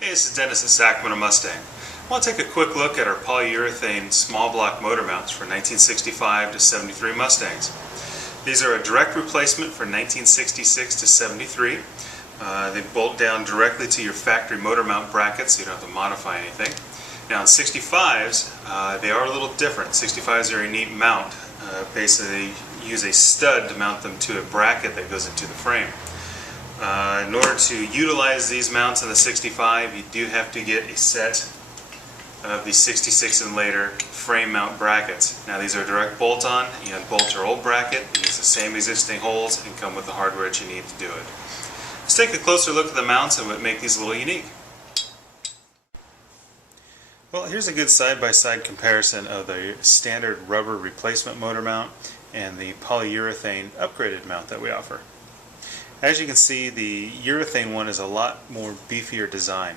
Hey, this is Dennis at Sacramento Mustang. I want to take a quick look at our polyurethane small block motor mounts for 1965 to 73 Mustangs. These are a direct replacement for 1966 to 73. They bolt down directly to your factory motor mount bracket, so you don't have to modify anything. Now in 65s, they are a little different. 65s are a neat mount. Basically, you use a stud to mount them to a bracket that goes into the frame. In order to utilize these mounts in the 65, you do have to get a set of the 66 and later frame mount brackets. Now these are direct bolt-on. You bolt your old bracket, use the same existing holes, and come with the hardware that you need to do it. Let's take a closer look at the mounts and what make these a little unique. Well, here's a good side-by-side comparison of the standard rubber replacement motor mount and the polyurethane upgraded mount that we offer. As you can see, the urethane one is a lot more beefier design.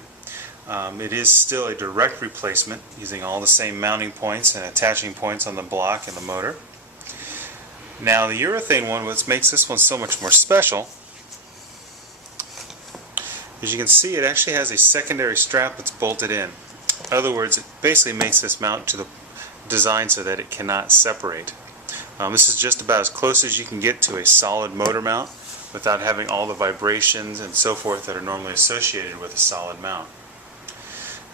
It is still a direct replacement using all the same mounting points and attaching points on the block and the motor. Now the urethane one, what makes this one so much more special, as you can see, it actually has a secondary strap that's bolted in. In other words, it basically makes this mount to the design so that it cannot separate. This is just about as close as you can get to a solid motor mount without having all the vibrations and so forth that are normally associated with a solid mount.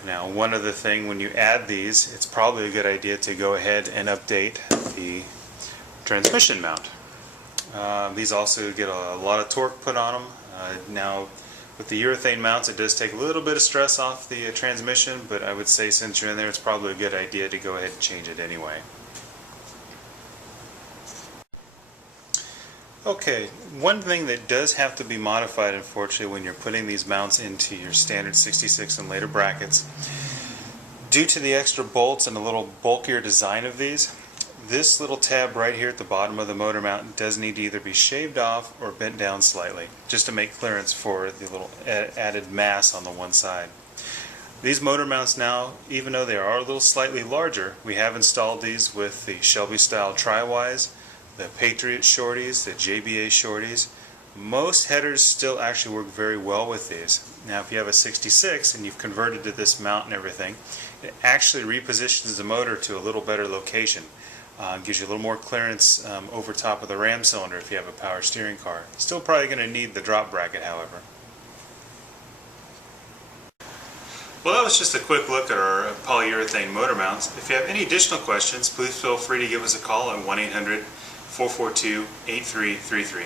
Now, one other thing, when you add these, it's probably a good idea to go ahead and update the transmission mount. These also get a lot of torque put on them. Now, with the urethane mounts, it does take a little bit of stress off the transmission, but I would say since you're in there, it's probably a good idea to go ahead and change it anyway. Okay, one thing that does have to be modified, unfortunately, when you're putting these mounts into your standard 66 and later brackets, due to the extra bolts and the little bulkier design of these, this little tab right here at the bottom of the motor mount does need to either be shaved off or bent down slightly, just to make clearance for the little added mass on the one side. These motor mounts now, even though they are a little slightly larger, we have installed these with the Shelby style tri-wise, the Patriot shorties, the JBA shorties. Most headers still actually work very well with these. Now if you have a 66 and you've converted to this mount and everything, it actually repositions the motor to a little better location. Gives you a little more clearance over top of the ram cylinder if you have a power steering car. Still probably going to need the drop bracket, however. Well, that was just a quick look at our polyurethane motor mounts. If you have any additional questions, please feel free to give us a call at 1-800-442-8333.